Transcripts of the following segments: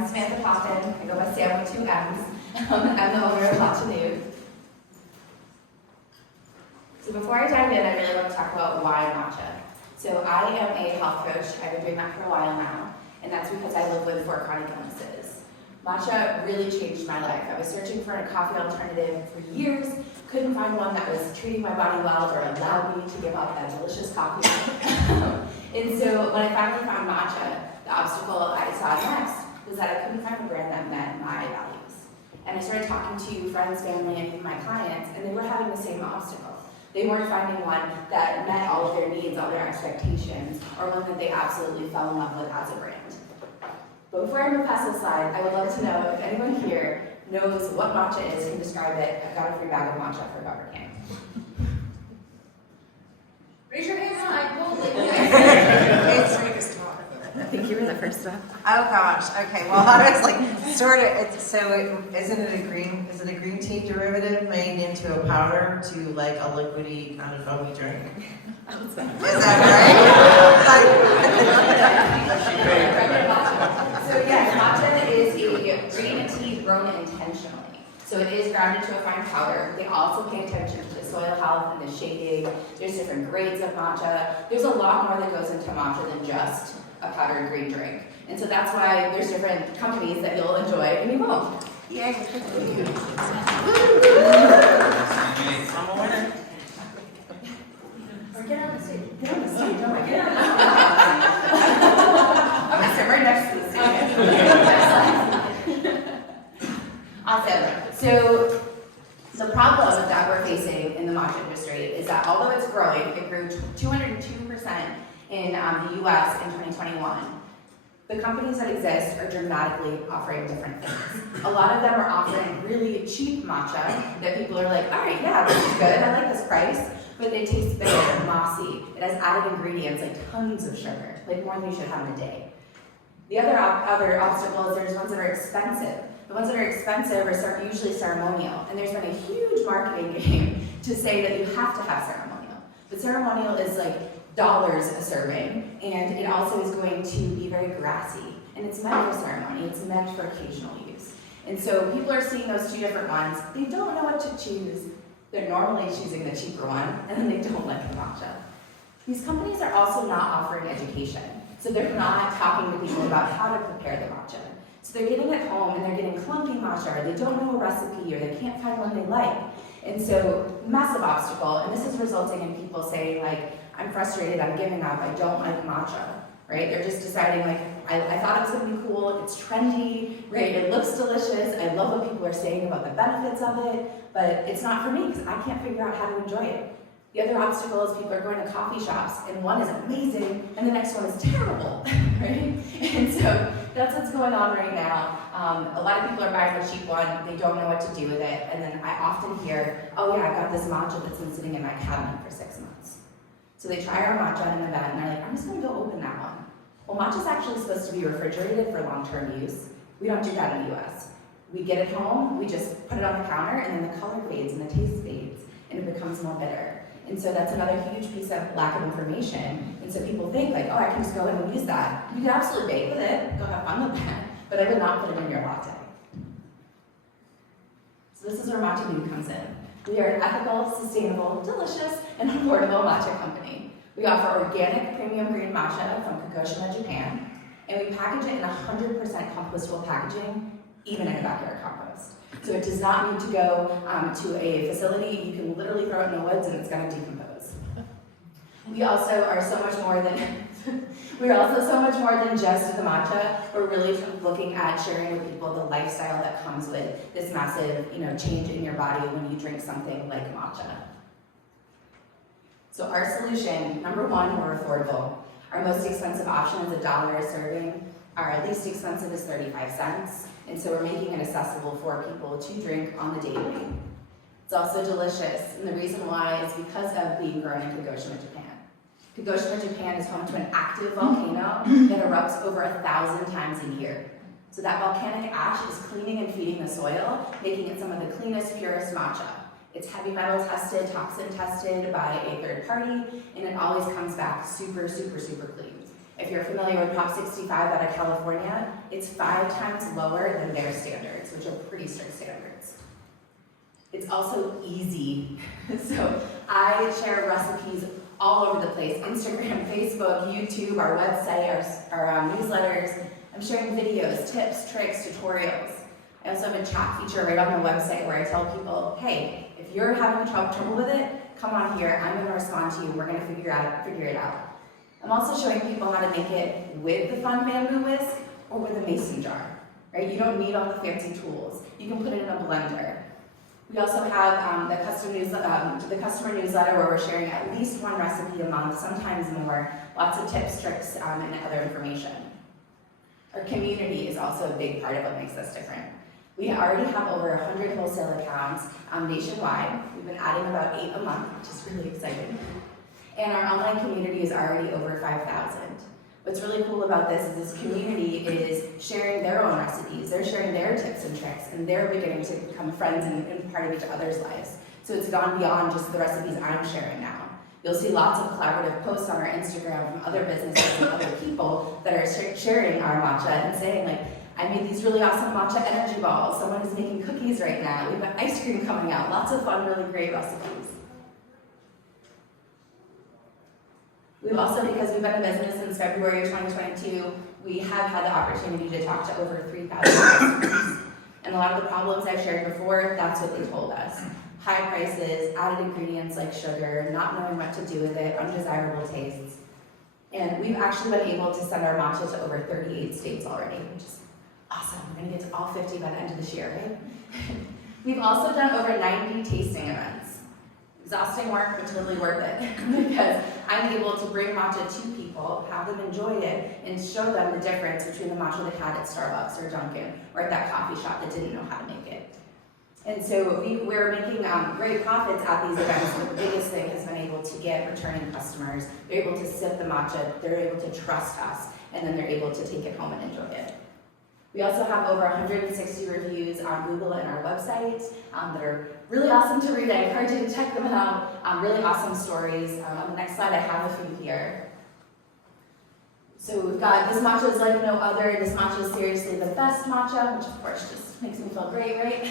I'm Samantha Poppin. I go by Sam with 2 M's. I'm the owner of Matcha Nude. So before I dive in, I really want to talk about why matcha. So I am a health coach. I've been doing that for a while now, and that's because I live with 4 chronic illnesses. Matcha really changed my life. I was searching for a coffee alternative for years, couldn't find one that was treating my body well or allowed me to give up that delicious coffee. And so when I finally found matcha, the obstacle I saw next was that I couldn't find a brand that met my values. And I started talking to friends, family, and even my clients, and they were having the same obstacle. They weren't finding one that met all of their needs, all their expectations, or one that they absolutely fell in love with as a brand. But before I move past this slide, I would love to know if anyone here knows what matcha is, can describe it. I've got a free bag of matcha for Governor King. Raise your hand high, boldly. Thank you for the first step. Oh gosh. Okay. Well, I was like, sort of. Isn't it a green tea derivative made into a powder to like a liquidy kind of foamy drink? Is that right? So yes, matcha is a green tea grown intentionally. So it is ground into a fine powder. They also pay attention to the soil health and the shading. There's different grades of matcha. There's a lot more that goes into matcha than just a powdered green drink. And so that's why there's different companies that you'll enjoy and you won't. Yay. I'm a winner. Or get on the stage. Get on the stage. Oh my God. I'm going to sit right next to the stage. Awesome. So the problem that we're facing in the matcha industry is that although it's growing, it grew 202% in the US in 2021. The companies that exist are dramatically offering different things. A lot of them are offering really cheap matcha that people are like, all right, yeah, this is good, I like this price, but they taste bitter, mossy. It has added ingredients like tons of sugar, like more than you should have in a day. The other obstacle is there's ones that are expensive. The ones that are expensive are usually ceremonial, and there's been a huge marketing game to say that you have to have ceremonial. But ceremonial is like dollars a serving, and it also is going to be very grassy, and it's meant for ceremony, it's meant for occasional use. And so people are seeing those 2 different ones, they don't know what to choose. They're normally choosing the cheaper one, and then they don't like the matcha. These companies are also not offering education, so they're not talking to people about how to prepare the matcha. So they're getting it home and they're getting clunky matcha, or they don't know a recipe, or they can't find one they like. And so, massive obstacle, and this is resulting in people saying like, I'm frustrated, I'm giving up, I don't like matcha, right? They're just deciding like, I thought it was gonna be cool, it's trendy, right? It looks delicious, I love what people are saying about the benefits of it, but it's not for me because I can't figure out how to enjoy it. The other obstacle is people are going to coffee shops and one is amazing and the next one is terrible, right? And so that's what's going on right now. A lot of people are buying the cheap one, they don't know what to do with it, and then I often hear, oh yeah, I got this matcha that's been sitting in my cabinet for 6 months. So they try our matcha at an event and they're like, I'm just gonna go open that one. Well, matcha's actually supposed to be refrigerated for long-term use. We don't do that in the US. We get it home, we just put it on the counter, and then the color fades and the taste fades, and it becomes more bitter. And so that's another huge piece of lack of information. And so people think like, oh, I can just go in and use that. You can absolutely bake with it, go have fun with that, but I would not put it in your latte. So this is where Matcha Nude comes in. We are an ethical, sustainable, delicious, and affordable matcha company. We offer organic premium green matcha from Kagoshima, Japan, and we package it in 100% compostable packaging, even in a backyard compost. So it does not need to go to a facility. You can literally throw it in the woods and it's going to decompose. We also are so much more than we're also so much more than just the matcha. We're really looking at sharing with people the lifestyle that comes with this massive, change in your body when you drink something like matcha. So our solution, number one, we're affordable. Our most expensive option is $1 a serving. Our least expensive is 35 cents. And so we're making it accessible for people to drink on the daily. It's also delicious, and the reason why is because of being grown in Kagoshima, Japan. Kagoshima, Japan is home to an active volcano that erupts over 1,000 times a year. So that volcanic ash is cleaning and feeding the soil, making it some of the cleanest, purest matcha. It's heavy metal tested, toxin tested by a third party, and it always comes back super, super, super clean. If you're familiar with Prop 65 out of California, it's 5 times lower than their standards, which are pretty strict standards. It's also easy. So I share recipes all over the place: Instagram, Facebook, YouTube, our website, our newsletters. I'm sharing videos, tips, tricks, tutorials. I also have a chat feature right on the website where I tell people, hey, if you're having trouble with it, come on here, I'm gonna respond to you, we're gonna figure it out. I'm also showing people how to make it with the fun bamboo whisk or with a mason jar, right? You don't need all the fancy tools. You can put it in a blender. We also have the customer newsletter where we're sharing at least 1 recipe a month, sometimes more, lots of tips, tricks, and other information. Our community is also a big part of what makes us different. We already have over 100 wholesale accounts nationwide. We've been adding about 8 a month, which is really exciting. And our online community is already over 5,000. What's really cool about this is this community is sharing their own recipes, they're sharing their tips and tricks, and they're beginning to become friends and part of each other's lives. So it's gone beyond just the recipes I'm sharing now. You'll see lots of collaborative posts on our Instagram from other businesses and other people that are sharing our matcha and saying, like, I made these really awesome matcha energy balls, someone is making cookies right now, we've got ice cream coming out, lots of fun, really great recipes. We've also, because we've been in business since February of 2022, we have had the opportunity to talk to over 3,000 customers. And a lot of the problems I shared before, that's what they told us. High prices, added ingredients like sugar, not knowing what to do with it, undesirable tastes. And we've actually been able to send our matcha to over 38 states already, which is awesome. We're gonna get to all 50 by the end of this year, right? We've also done over 90 tasting events. Exhausting work, but totally worth it, because I'm able to bring matcha to people, have them enjoy it, and show them the difference between the matcha they had at Starbucks or Dunkin' or at that coffee shop that didn't know how to make it. And so we're making great profits at these events, but the biggest thing has been able to get returning customers. They're able to sip the matcha, they're able to trust us, and then they're able to take it home and enjoy it. We also have over 160 reviews on Google and our website that are really awesome to read. I encourage you to check them out. Really awesome stories. On the next slide, I have a few here. So we've got, this matcha is like no other. This matcha is seriously the best matcha, which of course just makes me feel great, right?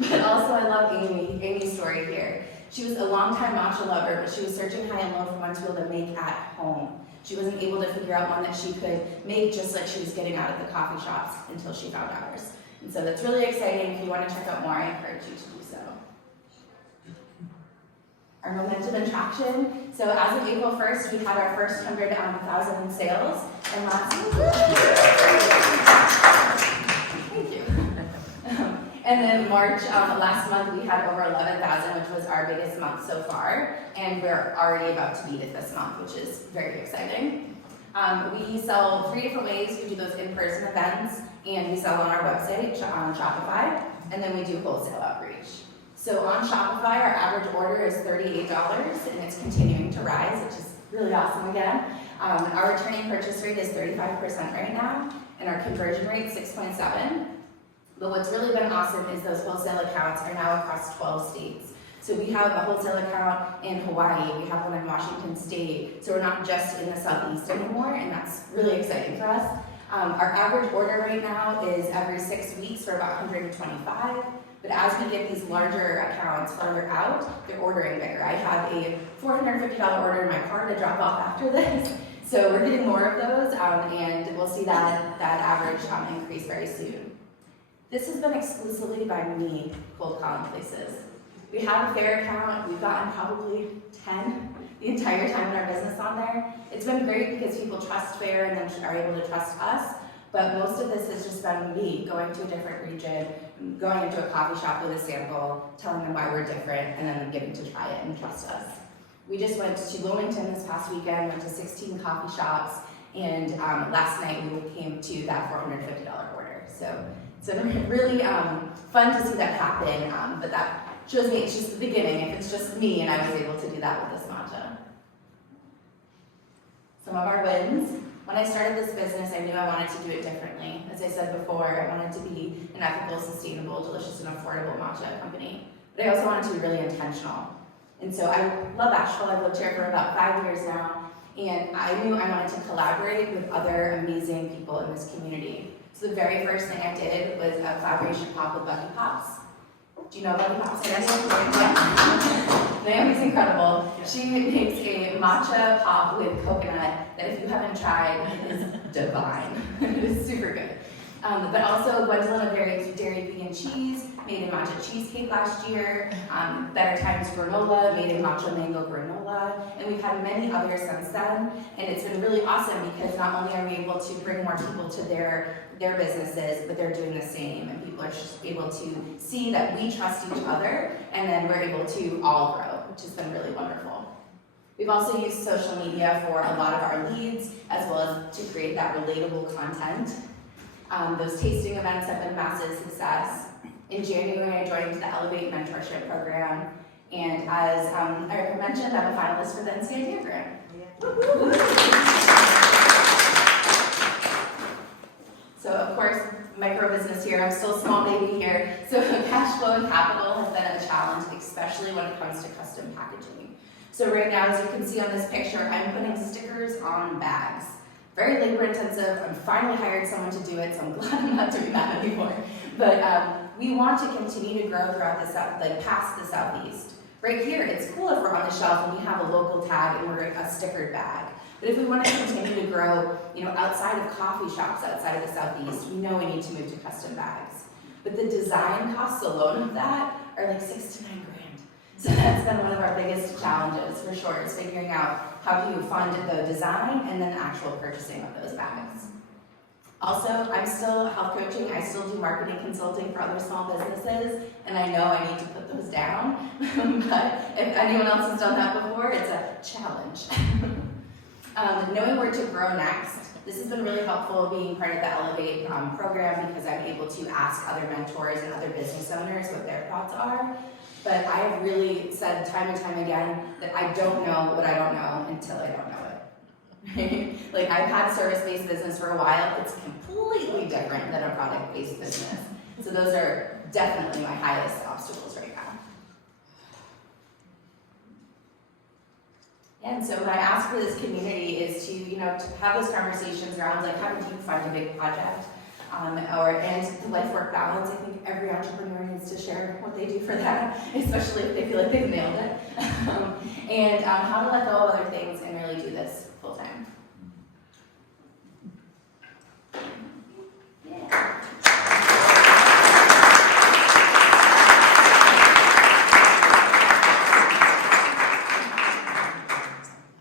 But also I love Amy's story here. She was a longtime matcha lover, but she was searching high and low for one to be able to make at home. She wasn't able to figure out one that she could make just like she was getting out of the coffee shops until she found ours. And so that's really exciting. If you want to check out more, I encourage you to do so. Our momentum and traction. So as of April 1st, we had our first 100,000 in sales. And thank you. And then March, last month, we had over 11,000, which was our biggest month so far. And we're already about to beat it this month, which is very exciting. We sell 3 different ways. We do those in-person events, and we sell on our website, on Shopify, and then we do wholesale outreach. So on Shopify, our average order is $38, and it's continuing to rise, which is really awesome again. Our returning purchase rate is 35% right now, and our conversion rate is 6.7. But what's really been awesome is those wholesale accounts are now across 12 states. So we have a wholesale account in Hawaii, we have one in Washington State, so we're not just in the Southeast anymore, and that's really exciting for us. Our average order right now is every 6 weeks for about 125, but as we get these larger accounts farther out, they're ordering bigger. I have a $450 order in my car to drop off after this, so we're getting more of those, and we'll see that average increase very soon. This has been exclusively by me cold calling places. We have a fair account, we've gotten probably 10 the entire time in our business on there. It's been great because people trust Fair and then are able to trust us, but most of this has just been me going to a different region, going into a coffee shop with a sample, telling them why we're different, and then getting to try it and trust us. We just went to Wilmington this past weekend, went to 16 coffee shops, and last night we came to that $450 order. So it's been really fun to see that happen, but that shows me it's just the beginning. If it's just me and I was able to do that with this matcha. Some of our wins. When I started this business, I knew I wanted to do it differently. As I said before, I wanted to be an ethical, sustainable, delicious, and affordable matcha company. But I also wanted to be really intentional. And so I love Asheville. I've lived here for about 5 years now. And I knew I wanted to collaborate with other amazing people in this community. So the very first thing I did was a collaboration pop with Bucky Pops. Do you know Bucky Pops? Naomi's incredible. She makes a matcha pop with coconut that if you haven't tried, it is divine. It is super good. But also Gwendolyn of Dairy Vegan Cheese made a matcha cheesecake last year. Better Times Granola made a matcha mango granola. And we've had many others since then. And it's been really awesome because not only are we able to bring more people to their businesses, but they're doing the same. And people are just able to see that we trust each other, and then we're able to all grow, which has been really wonderful. We've also used social media for a lot of our leads, as well as to create that relatable content. Those tasting events have been a massive success. In January, I joined the Elevate Mentorship Program, and as Erica mentioned, I'm a finalist for the NCID grant. So of course, micro business here, I'm still a small baby here, so cash flow and capital has been a challenge, especially when it comes to custom packaging. So right now, as you can see on this picture, I'm putting stickers on bags. Very labor intensive. I finally hired someone to do it, so I'm glad I'm not doing that anymore. But we want to continue to grow throughout the south, like past the southeast. Right here, it's cool if we're on the shelf and we have a local tag and we're a stickered bag. But if we want to continue to grow, outside of coffee shops outside of the southeast, we know we need to move to custom bags. But the design costs alone of that are like $6 to $9 grand. So that's been one of our biggest challenges for sure, is figuring out how do you fund the design and then the actual purchasing of those bags. Also, I'm still health coaching. I still do marketing consulting for other small businesses, and I know I need to put those down. But if anyone else has done that before, it's a challenge. Knowing where to grow next. This has been really helpful being part of the Elevate program, because I'm able to ask other mentors and other business owners what their thoughts are. But I have really said time and time again that I don't know what I don't know until I don't know it. Like, I've had service-based business for a while. It's completely different than a product-based business. So those are definitely my highest obstacles right now. And so what I ask for this community is to, to have those conversations around, like, how do you fund a big project? And the life-work balance. I think every entrepreneur needs to share what they do for that, especially if they feel like they've nailed it. And how to let go of other things and really do this full-time. Yeah.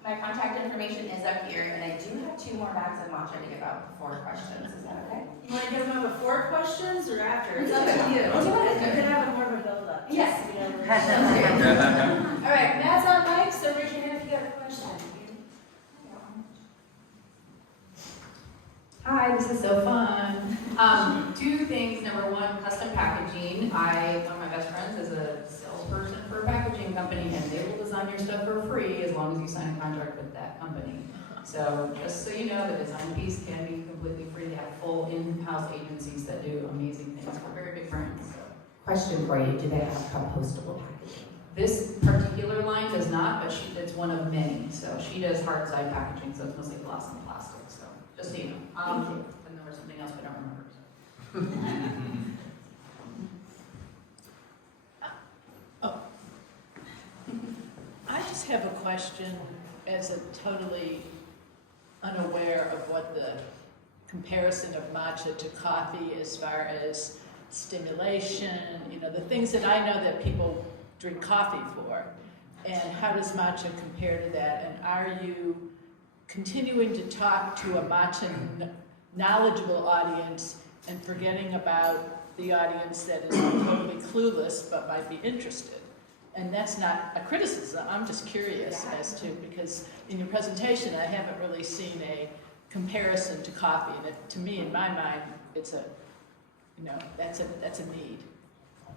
My contact information is up here, and I do have 2 more bags of matcha to give out before questions. Is that okay? You want to give them before questions or after? It's up to you. You can have a more of a build-up. Yes. All right, Matt's on mic, so raise your hand if you have a question. Hi, this is so fun. 2 things. Number 1, custom packaging. One of my best friends is a salesperson for a packaging company, and they will design your stuff for free as long as you sign a contract with that company. So just so you know, the design piece can be completely free. They have full in-house agencies that do amazing things for very big brands. So. Question for you, do they have compostable packaging? This particular line does not, but it's one of many. So she does hard side packaging, so it's mostly glass and plastic. So just so you know. And there was something else, but I don't remember. Oh. I just have a question as a totally unaware of what the comparison of matcha to coffee as far as stimulation, the things that I know that people drink coffee for, and how does matcha compare to that? And are you continuing to talk to a matcha knowledgeable audience and forgetting about the audience that is totally clueless but might be interested? And that's not a criticism, I'm just curious as to, because in your presentation I haven't really seen a comparison to coffee, and to me, in my mind, it's a, that's a need.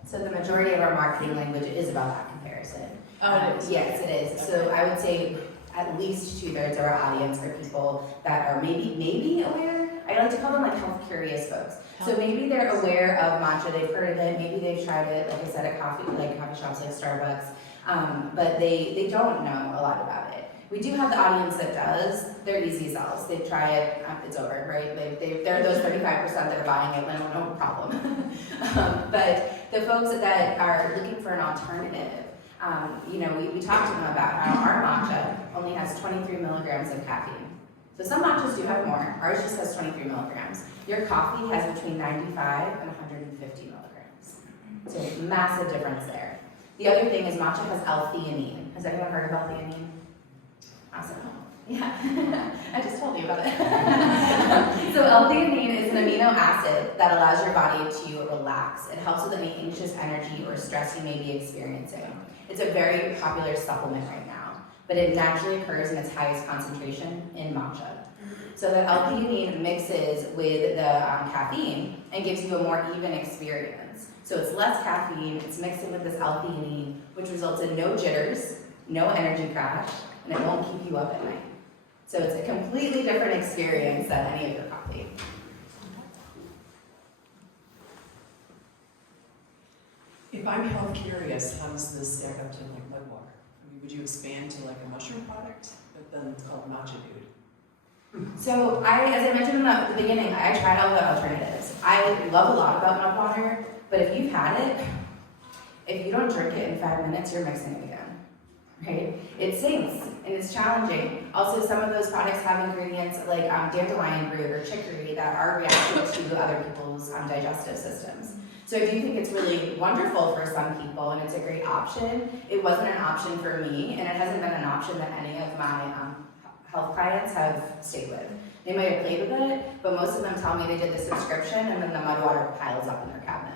So the majority of our marketing language is about that comparison. Oh, it is? Yes, it is. Okay. So I would say at least 2/3 of our audience are people that are maybe aware. I like to call them like health curious folks. So maybe they're aware of matcha, they've heard of it, maybe they've tried it, like I said, at coffee shops like Starbucks, but they don't know a lot about it. We do have the audience that does. They're easy sells. They try it, it's over, right? They're those 35% that are buying it, no problem. But the folks that are looking for an alternative, we talked to them about how our matcha only has 23 milligrams of caffeine. So some matchas do have more. Ours just has 23 milligrams. Your coffee has between 95 and 150 milligrams. So massive difference there. The other thing is matcha has L-theanine. Has anyone heard of L-theanine? Awesome. Yeah, I just told you about it. So L-theanine is an amino acid that allows your body to relax. It helps with any anxious energy or stress you may be experiencing. It's a very popular supplement right now, but it naturally occurs in its highest concentration in matcha. So that L-theanine mixes with the caffeine and gives you a more even experience. So it's less caffeine, it's mixed in with this L-theanine, which results in no jitters, no energy crash, and it won't keep you up at night. So it's a completely different experience than any of your coffee. If I'm health curious, how does this stack up to like mud water? I mean, would you expand to like a mushroom product, but then it's called Matcha Nude? So as I mentioned at the beginning, I tried all the alternatives. I love a lot about mud water, but if you've had it, if you don't drink it in 5 minutes, you're mixing it again, right? It sinks and it's challenging. Also, some of those products have ingredients like dandelion root or chicory that are reactive to other people's digestive systems. So I do think it's really wonderful for some people and it's a great option. It wasn't an option for me and it hasn't been an option that any of my health clients have stayed with. They might have played with it, but most of them tell me they did the subscription and then the mud water piles up in their cabinet.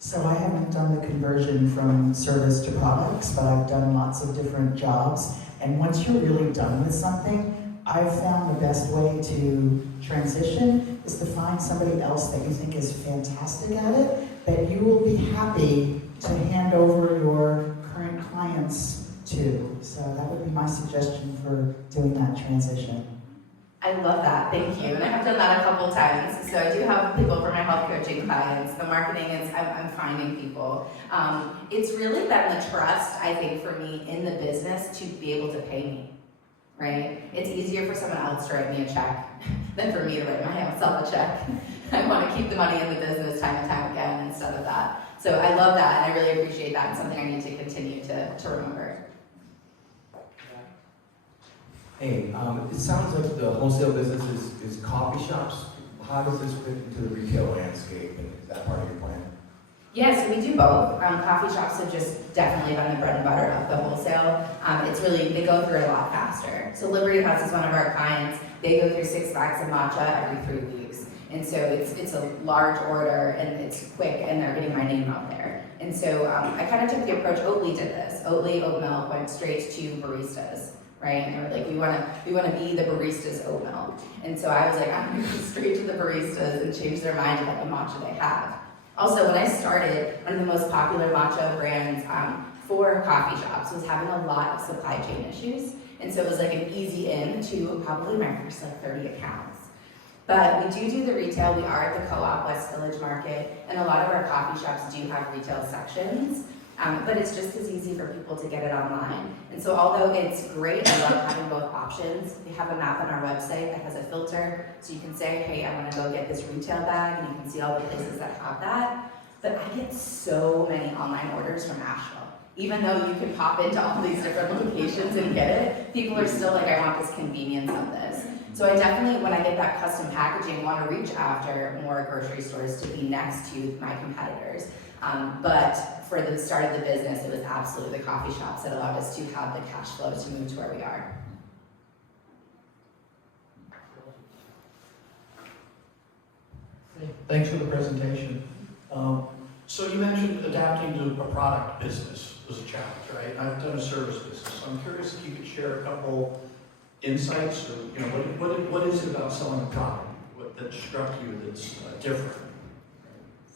So I haven't done the conversion from service to products, but I've done lots of different jobs. And once you're really done with something, I've found the best way to transition is to find somebody else that you think is fantastic at it, that you will be happy to hand over your current clients to. So that would be my suggestion for doing that transition. I love that, thank you. And I have done that a couple times. So I do have people for my health coaching clients. The marketing is, I'm finding people. It's really been the trust, I think, for me in the business to be able to pay me, right? It's easier for someone else to write me a check than for me to write myself a check. I want to keep the money in the business time and time again instead of that. So I love that, and I really appreciate that. It's something I need to continue to remember. Hey, it sounds like the wholesale business is coffee shops. How does this fit into the retail landscape, and is that part of your plan? Yeah, so we do both. Coffee shops have just definitely been the bread and butter of the wholesale. It's really, they go through it a lot faster. So Liberty House is one of our clients. They go through 6 bags of matcha every 3 weeks. And so it's a large order and it's quick and they're getting my name out there. And so I kind of took the approach, Oatly did this. Oatly oat milk went straight to baristas, right? And they were like, we want to be the barista's oat milk. And so I was like, I'm going to go straight to the baristas and change their mind about the matcha they have. Also, when I started, one of the most popular matcha brands for coffee shops was having a lot of supply chain issues. And so it was like an easy in to probably my first 30 accounts. But we do the retail. We are at the Co-op West Village Market, and a lot of our coffee shops do have retail sections, but it's just as easy for people to get it online. And so although it's great, I love having both options. We have a map on our website that has a filter, so you can say, hey, I want to go get this retail bag, and you can see all the places that have that. But I get so many online orders from Asheville. Even though you can pop into all these different locations and get it, people are still like, I want this convenience of this. So I definitely, when I get that custom packaging, want to reach after more grocery stores to be next to my competitors. But for the start of the business, it was absolutely the coffee shops that allowed us to have the cash flow to move to where we are. Thanks for the presentation. So you mentioned adapting to a product business was a challenge, right? I've done a service business, so I'm curious if you could share a couple insights, or what is it about selling a product that struck you that's different?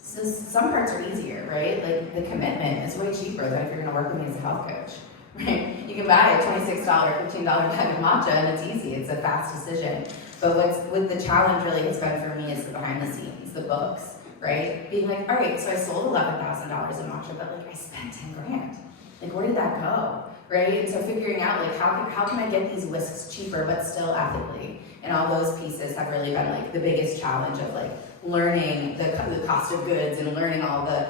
So some parts are easier, right? Like the commitment is way cheaper than if you're going to work with me as a health coach, right? You can buy a $26, $15 bag of matcha and it's easy. It's a fast decision. But what the challenge really has been for me is the behind the scenes, the books, right? Being like, all right, so I sold $11,000 in matcha, but like I spent 10 grand. Like where did that go, right? And so figuring out like how can I get these whisks cheaper but still ethically? And all those pieces have really been like the biggest challenge of like learning the cost of goods and learning all the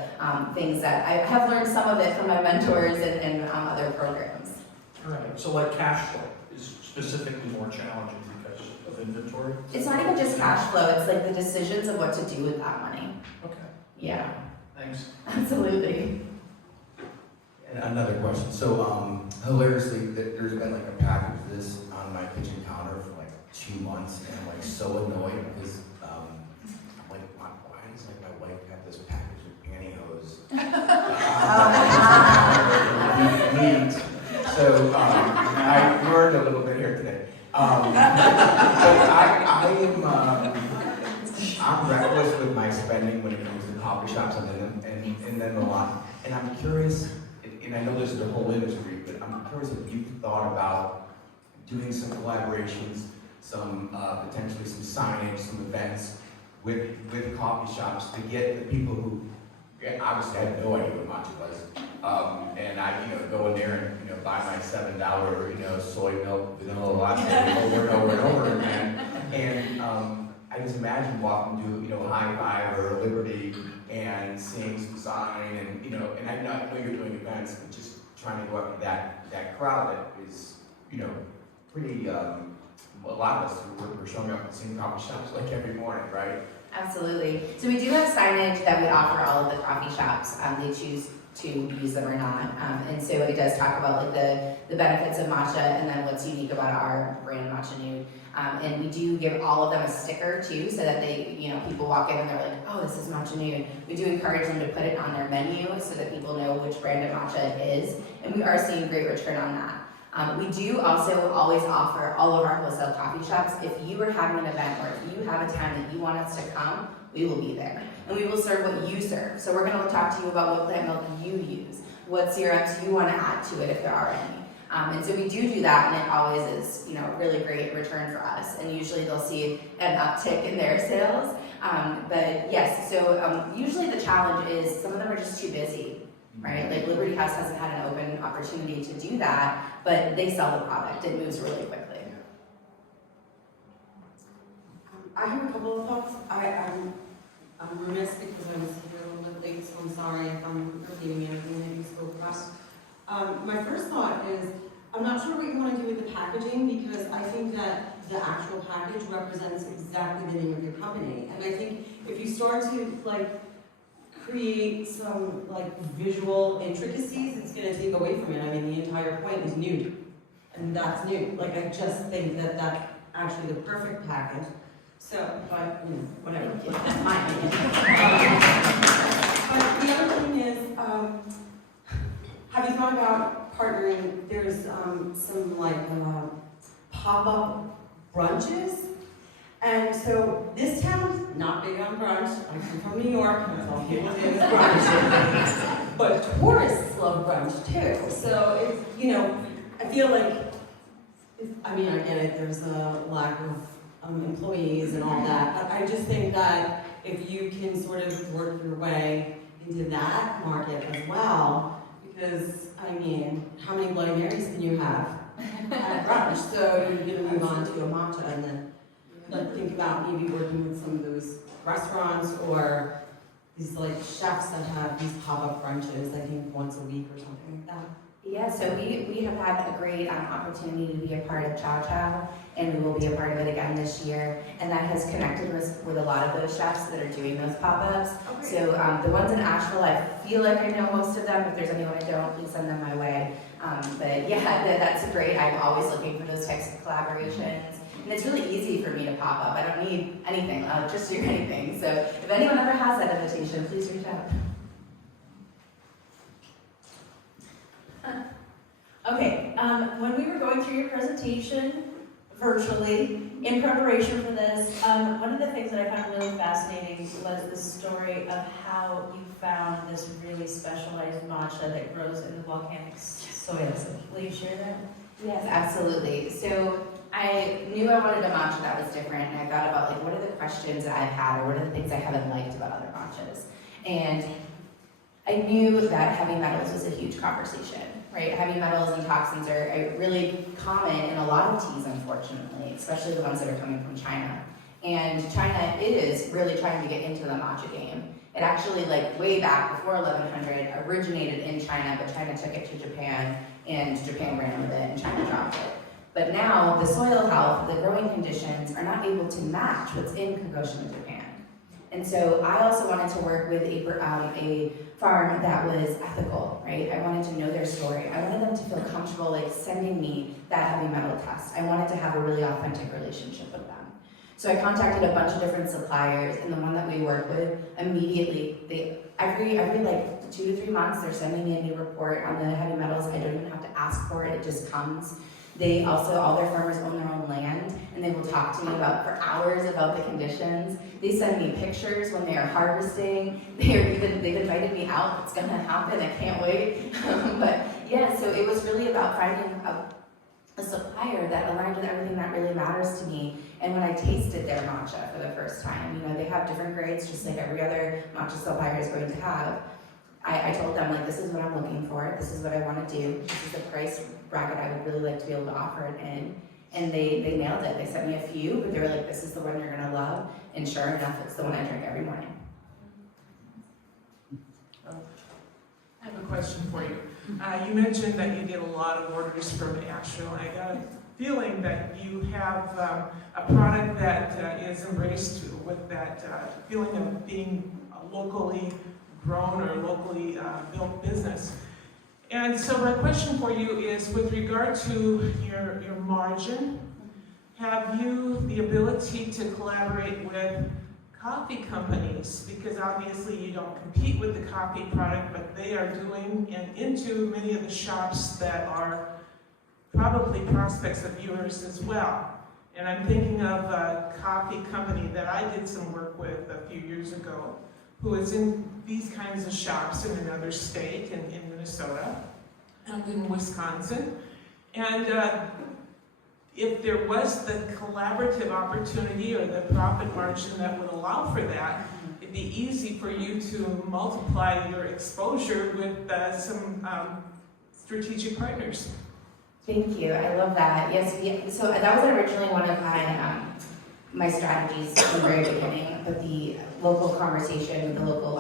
things that I have learned some of it from my mentors and other programs. All right, so like cash flow is specifically more challenging because of inventory? It's not even just cash flow, it's like the decisions of what to do with that money. Okay, Yeah, thanks. absolutely. And another question. So, hilariously, there's been like a package of this on my kitchen counter for like 2 months, and I'm like so annoyed because I'm like, why does like my wife have this package of pantyhose? Neat. So I learned a little bit here today. But I'm reckless with my spending when it comes to coffee shops and then a lot. And I'm curious. And I know this is the whole industry, but I'm curious if you've thought about doing some collaborations, some potentially some signage, some events with coffee shops to get the people who obviously had no idea what matcha was, and I go in there and buy my $7 soy milk vanilla latte over and over and over again, and I just imagine walking to High Five or Liberty and seeing some sign and and I know you're doing events, but just trying to go up to that crowd that is pretty a lot of us we're showing up at the same coffee shops like every morning, right? Absolutely. So we do have signage that we offer all of the coffee shops. They choose to use them or not. And so it does talk about like the benefits of matcha and then what's unique about our brand Matcha Nude. And we do give all of them a sticker too, so that they, people walk in and they're like, oh, this is Matcha Nude. We do encourage them to put it on their menu so that people know which brand of matcha it is. And we are seeing great return on that. We do also always offer all of our wholesale coffee shops. If you are having an event or if you have a time that you want us to come, we will be there. And we will serve what you serve. So we're going to talk to you about what plant milk you use, what syrups you want to add to it if there are any. And so we do that, and it always is, really great return for us. And usually they'll see an uptick in their sales. But yes, so usually the challenge is some of them are just too busy, right? Like Liberty House hasn't had an open opportunity to do that, but they sell the product. It moves really quickly. I have a couple of thoughts. I'm remiss because I was here a little bit late, so I'm sorry if I'm repeating anything that you spoke about. My first thought is, I'm not sure what you want to do with the packaging, because I think that the actual package represents exactly the name of your company. And I think if you start to create some visual intricacies, it's going to take away from it. I mean, the entire point is nude, and that's nude. I just think that that's actually the perfect package. So, but whatever. That's my opinion. But the other thing is, have you thought about partnering? There's some pop-up brunches. And so this town's not big on brunch. I come from New York, and that's all people do is brunch. But tourists love brunch too. So it's, I feel like, I get it, there's a lack of employees and all that. But I just think that if you can sort of work your way into that market as well, because how many Bloody Marys can you have at brunch? So you're going to move on to a matcha and then think about maybe working with some of those restaurants or these chefs that have these pop-up brunches, I think once a week or something like that. Yeah, so we have had a great opportunity to be a part of Chow Chow, and we will be a part of it again this year. And that has connected with a lot of those chefs that are doing those pop-ups. Okay. So the ones in Asheville, I feel like I know most of them. If there's anyone I don't, please send them my way. But yeah, that's great. I'm always looking for those types of collaborations. And it's really easy for me to pop up. I don't need anything. I'll just do anything. So if anyone ever has that invitation, please reach out. Okay, when we were going through your presentation virtually in preparation for this, one of the things that I found really fascinating was the story of how you found this really specialized matcha that grows in the volcanic soils. Will you share that? Yes, absolutely. So I knew I wanted a matcha that was different, and I thought about like what are the questions that I've had, or what are the things I haven't liked about other matchas. And I knew that heavy metals was a huge conversation, right? Heavy metals and toxins are really common in a lot of teas, unfortunately, especially the ones that are coming from China. And China is really trying to get into the matcha game. It actually, like way back before 1100, originated in China, but China took it to Japan, and Japan ran with it, and China dropped it. But now the soil health, the growing conditions are not able to match what's in Kagoshima, Japan. And so I also wanted to work with a farm that was ethical, right? I wanted to know their story. I wanted them to feel comfortable like sending me that heavy metal test. I wanted to have a really authentic relationship with them. So I contacted a bunch of different suppliers, and the one that we work with, immediately, every like 2 to 3 months, they're sending me a new report on the heavy metals. I don't even have to ask for it, it just comes. They also, all their farmers own their own land, and they will talk to me for hours about the conditions. They send me pictures when they are harvesting. They've invited me out. It's gonna happen, I can't wait. But yeah, so it was really about finding a supplier that aligned with everything that really matters to me. And when I tasted their matcha for the first time, they have different grades, just like every other matcha supplier is going to have. I told them, like, this is what I'm looking for, this is what I want to do, this is the price bracket I would really like to be able to offer it in. And they nailed it. They sent me a few, but they were like, this is the one you're going to love. And sure enough, it's the one I drink every morning. I have a question for you. You mentioned that you get a lot of orders from Asheville. I got a feeling that you have a product that is embraced with that feeling of being locally grown or locally built business. And so my question for you is, with regard to your margin, have you the ability to collaborate with coffee companies? Because obviously you don't compete with the coffee product, but they are doing into many of the shops that are probably prospects of yours as well. And I'm thinking of a coffee company that I did some work with a few years ago, who is in these kinds of shops in another state, in Minnesota, and in Wisconsin. And if there was the collaborative opportunity or the profit margin that would allow for that, it'd be easy for you to multiply your exposure with some strategic partners. Thank you, I love that. Yes, so that was originally one of my strategies from the very beginning, but the local conversation with the local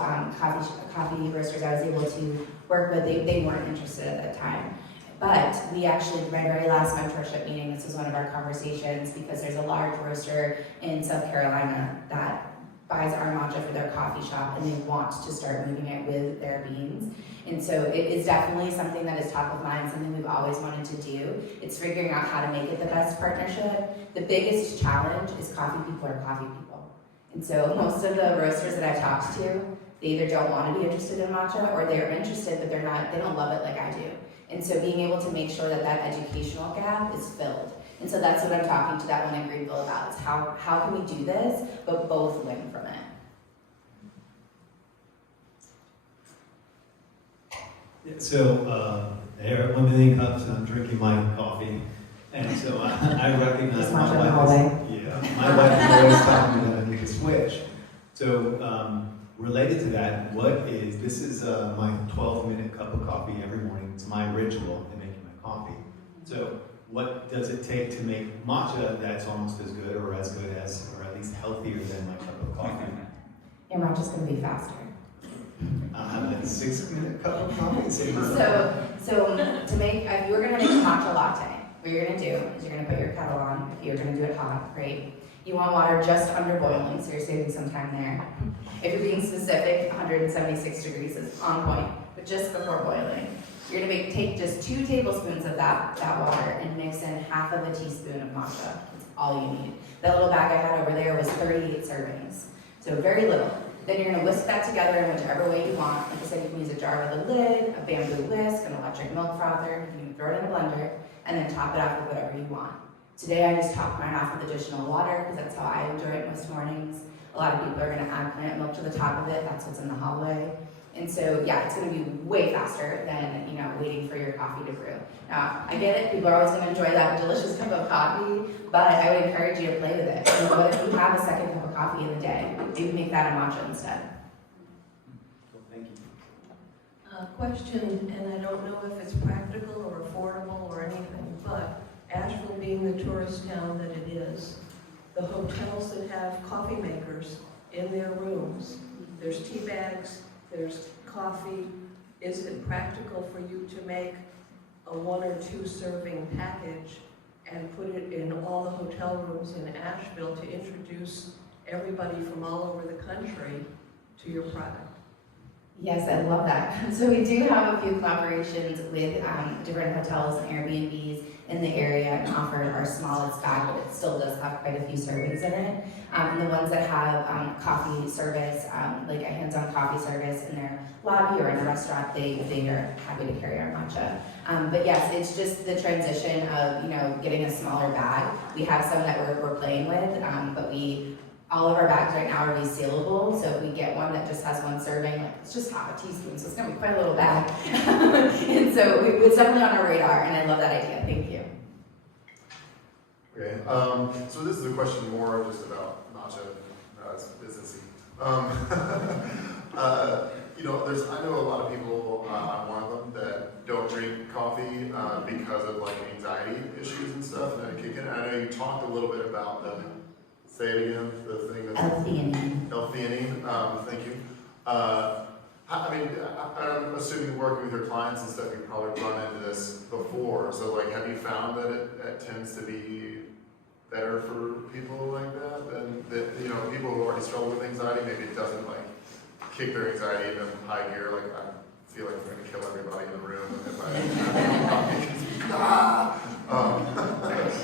coffee roasters I was able to work with, they weren't interested at that time. But we actually, my very last mentorship meeting, this was one of our conversations, because there's a large roaster in South Carolina that buys our matcha for their coffee shop, and they want to start moving it with their beans. And so it is definitely something that is top of mind, something we've always wanted to do. It's figuring out how to make it the best partnership. The biggest challenge is coffee people are coffee people. And so most of the roasters that I've talked to, they either don't want to be interested in matcha, or they're interested, but they don't love it like I do. And so being able to make sure that that educational gap is filled. And so that's what I'm talking to that one in Greenville about, is how can we do this, but both win from it. Yeah, so, here at 1 million cups, I'm drinking my coffee. And so I recognize my wife is always telling me that I need to switch. So, related to that, this is my 12-minute cup of coffee every morning. It's my ritual in making my coffee. So what does it take to make matcha that's almost as good, or as good as, or at least healthier than my cup of coffee? Your matcha's gonna be faster. I'll have a 6-minute cup of coffee. So to make, if you were gonna make a matcha latte, what you're gonna do is you're gonna put your kettle on. If you're gonna do it hot, great. You want water just under boiling, so you're saving some time there. If you're being specific, 176 degrees is on point, but just before boiling. You're gonna take just 2 tablespoons of that water and mix in half of a teaspoon of matcha. That's all you need. That little bag I had over there was 38 servings, so very little. Then you're gonna whisk that together in whichever way you want. Like I said, you can use a jar with a lid, a bamboo whisk, an electric milk frother. You can throw it in a blender and then top it off with whatever you want. Today I just topped mine off with additional water, because that's how I enjoy it most mornings. A lot of people are gonna add plant milk to the top of it. That's what's in the hallway. And so, yeah, it's gonna be way faster than, waiting for your coffee to brew. Now, I get it, people are always gonna enjoy that delicious cup of coffee, but I would encourage you to play with it. What if you have a second cup of coffee in the day? Maybe make that a matcha instead. Cool, thank you. Question, and I don't know if it's practical or affordable or anything, but Asheville being the tourist town that it is, the hotels that have coffee makers in their rooms, there's tea bags, there's coffee. Is it practical for you to make a 1 or 2 serving package and put it in all the hotel rooms in Asheville to introduce everybody from all over the country to your product? Yes, I love that. So we do have a few collaborations with different hotels and Airbnbs in the area and offer our smallest bag, but it still does have quite a few servings in it. And the ones that have coffee service, like a hands-on coffee service in their lobby or in a restaurant, they are happy to carry our matcha. But yes, it's just the transition of getting a smaller bag. We have some that we're playing with, but all of our bags right now are resealable, so if we get one that just has 1 serving, like it's just half a teaspoon, so it's gonna be quite a little bag. And so it's definitely on our radar, and I love that idea. Thank you. Okay, so this is a question more just about matcha, it's businessy. I know a lot of people, I'm one of them, that don't drink coffee because of like anxiety issues and stuff, and then kick in. I know you talked a little bit about the, say it again, the thing that's L-theanine, thank you. I'm assuming working with your clients and stuff, you've probably run into this before. So, like, have you found that it tends to be better for people like that? And that, people who already struggle with anxiety, maybe it doesn't, like, kick their anxiety into high gear. Like, I feel like I'm going to kill everybody in the room if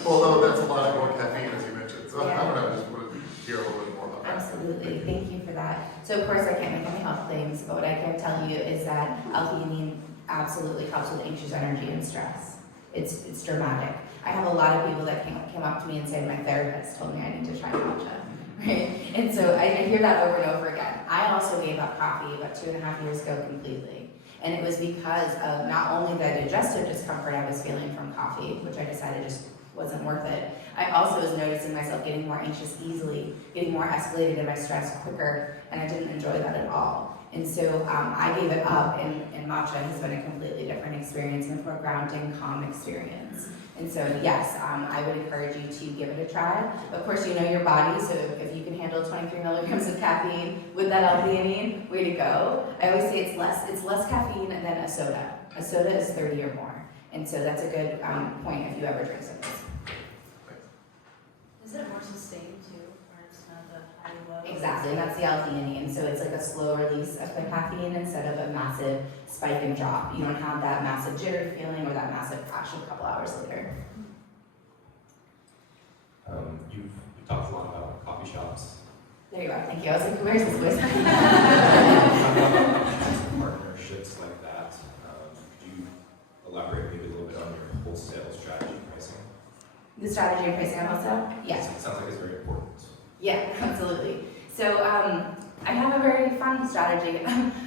although that's a lot more caffeine, as you mentioned. So, I don't know, I just wanted to hear a little bit more about that. Absolutely, thank you for that. So of course I can't make any health claims, but what I can tell you is that L-theanine absolutely helps with anxious energy and stress. It's dramatic. I have a lot of people that came up to me and said, my therapist told me I need to try matcha, right? And so I hear that over and over again. I also gave up coffee about 2.5 years ago completely. And it was because of not only the digestive discomfort I was feeling from coffee, which I decided just wasn't worth it. I also was noticing myself getting more anxious easily, getting more escalated in my stress quicker, and I didn't enjoy that at all. And so I gave it up, and matcha has been a completely different experience, and more grounding, calm experience. And so yes, I would encourage you to give it a try. Of course, you know your body, so if you can handle 23 milligrams of caffeine with that L-theanine, way to go. I always say it's less caffeine than a soda. A soda is 30 or more. And so that's a good point if you ever drink something. Is it more sustained too, or it's not the high level? Exactly, and that's the L-theanine. So it's like a slow release of the caffeine instead of a massive spike and drop. You don't have that massive jittery feeling or that massive crash a couple hours later. You've talked a lot about coffee shops. There you go, thank you. I was like, where's this voice? Partnerships like that. Could you elaborate maybe a little bit on your wholesale strategy and pricing? The strategy and pricing on wholesale? Yes. It sounds like it's very important. Yeah, absolutely. So I have a very fun strategy.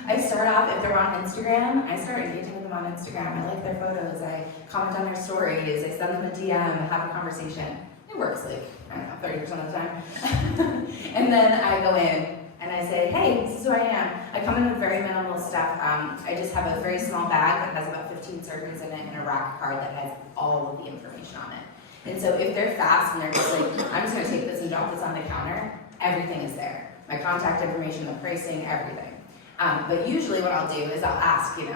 I start off, if they're on Instagram, I start engaging with them on Instagram. I like their photos, I comment on their stories, I send them a DM, I have a conversation. It works like, I don't know, 30% of the time. And then I go in and I say, hey, this is who I am. I come in with very minimal stuff. I just have a very small bag that has about 15 servings in it and a rack card that has all of the information on it. And so if they're fast and they're just like, I'm just gonna take this and drop this on the counter, everything is there. My contact information, the pricing, everything. But usually what I'll do is I'll ask, can I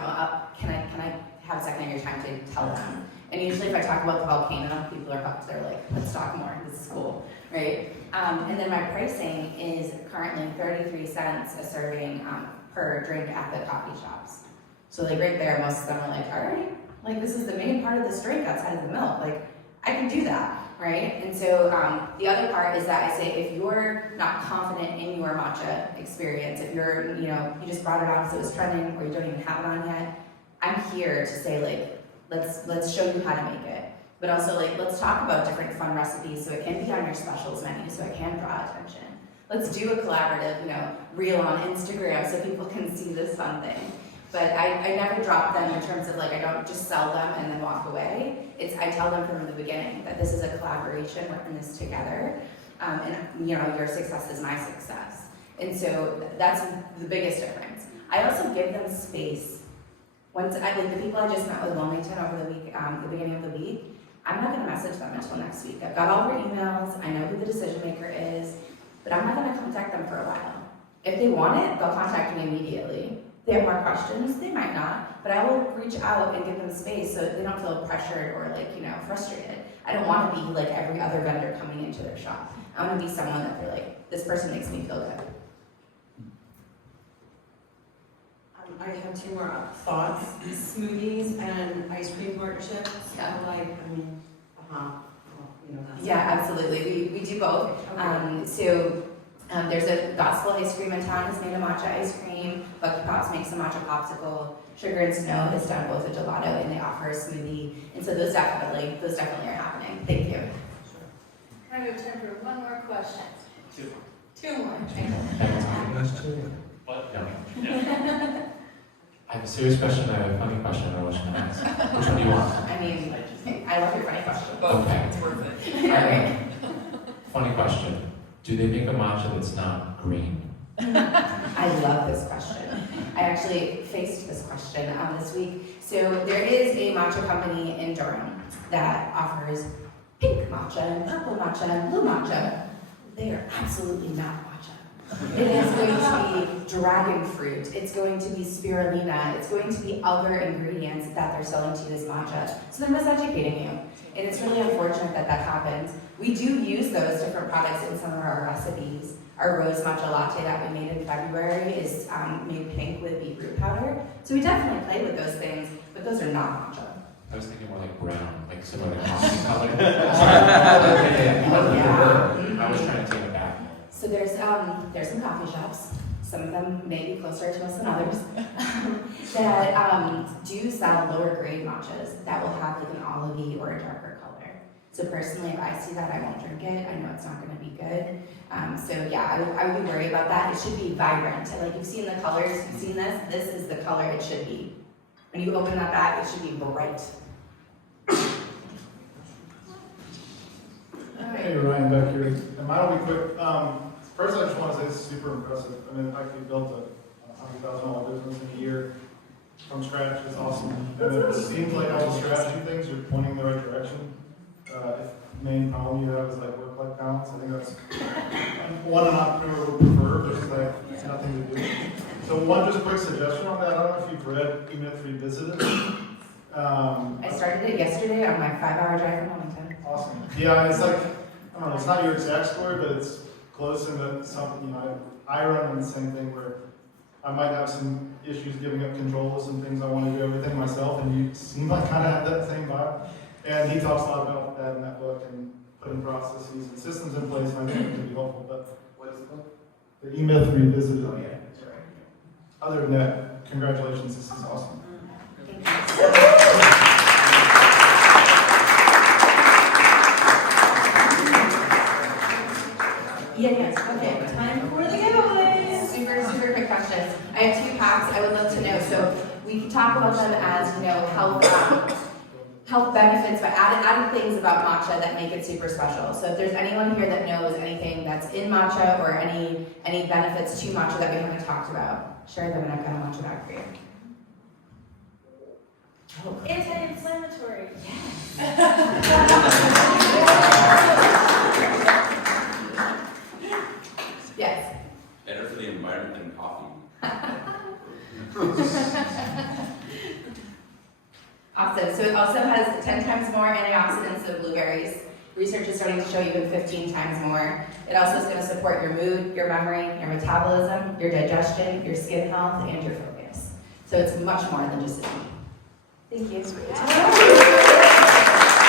have a second of your time to tell them? And usually if I talk about the volcano, people are hooked. They're like, let's talk more, this is cool, right? And then my pricing is currently 33 cents a serving per drink at the coffee shops. So like right there, most of them are like, all right, like this is the main part of this drink outside of the milk. Like I can do that, right? And so the other part is that I say, if you're not confident in your matcha experience, if you're, you just brought it on because it was trending or you don't even have it on yet, I'm here to say like, let's show you how to make it. But also like, let's talk about different fun recipes so it can be on your specials menu so it can draw attention. let's do a collaborative, reel on Instagram so people can see this fun thing. But I never drop them in terms of like, I don't just sell them and then walk away. I tell them from the beginning that this is a collaboration, we're in this together. And your success is my success. And so that's the biggest difference. I also give them space. Once the people I just met with Wilmington over the week, the beginning of the week, I'm not gonna message them until next week. I've got all their emails, I know who the decision maker is, but I'm not gonna contact them for a while. If they want it, they'll contact me immediately. If they have more questions, they might not, but I will reach out and give them space so they don't feel pressured or frustrated. I don't wanna be like every other vendor coming into their shop. I wanna be someone that they're like, this person makes me feel good. I have two more thoughts. Smoothies and ice cream partnerships. Yeah. Yeah, Absolutely. We do both. Okay. There's a gospel ice cream in town that's made a matcha ice cream. Bucky Pops makes a matcha popsicle. Sugar and Snow has done both a gelato and they offer a smoothie. And so those definitely are happening. Thank you. I have time for one more question. Two more. What? No. I have a serious question, I have a funny question, I don't know which one to ask. Which one do you want? I love your funny question. Okay. It's worth it. Funny question. Do they make a matcha that's not green? I love this question. I actually faced this question this week. So there is a matcha company in Durham that offers pink matcha and purple matcha and blue matcha. They are absolutely not matcha. It is going to be dragon fruit. It's going to be spirulina. It's going to be other ingredients that they're selling to you as matcha. So they're miseducating you. And it's really unfortunate that that happens. We do use those different products in some of our recipes. Our rose matcha latte that we made in February is made pink with beetroot powder. So we definitely play with those things, but those are not matcha. I was thinking more like brown, like similar to coffee color. I was trying to take it back. So there's some coffee shops, some of them may be closer to us than others, that do sell lower grade matchas that will have like an olivey or a darker color. So personally, if I see that, I won't drink it. I know it's not going to be good. I would be worried about that. It should be vibrant. Like you've seen the colors, you've seen this. This is the color it should be. When you open that bag, it should be bright. Hey, Ryan back here. And mine will be quick. First, I just want to say it's super impressive. I mean, we built a $100,000 business in a year from scratch. It's awesome. And it seems like all the strategy things are pointing in the right direction. If the main problem you have is like work-life balance, I think that's one an entrepreneur would prefer versus like nothing to do. So one just quick suggestion on that. I don't know if you've read Emith Revisited. I started it yesterday on my 5-hour drive from Wilmington. Awesome. Yeah, it's like, I don't know, it's not your exact story, but it's close into something, I run in the same thing where I might have some issues giving up control of some things. I want to do everything myself, and you seem like kind of have that same vibe. And he talks a lot about that in that book and putting processes and systems in place, and I think it can be helpful. But what is the book? The E-Myth Revisited. Oh, yeah. Other than that, congratulations, this is awesome. Yes, okay, time for the giveaways. Super quick questions. I have 2 packs I would love to know. So we can talk about them as, health benefits, but adding things about matcha that make it super special. So if there's anyone here that knows anything that's in matcha or any benefits to matcha that we haven't talked about, share them and I've got a matcha bag for you. Oh. Anti-inflammatory. Yes. Better for the environment than coffee. Awesome. So it also has 10 times more antioxidants than blueberries. Research is starting to show even 15 times more. It also is going to support your mood, your memory, your metabolism, your digestion, your skin health, and your focus. So it's much more than just a tea. Thank you.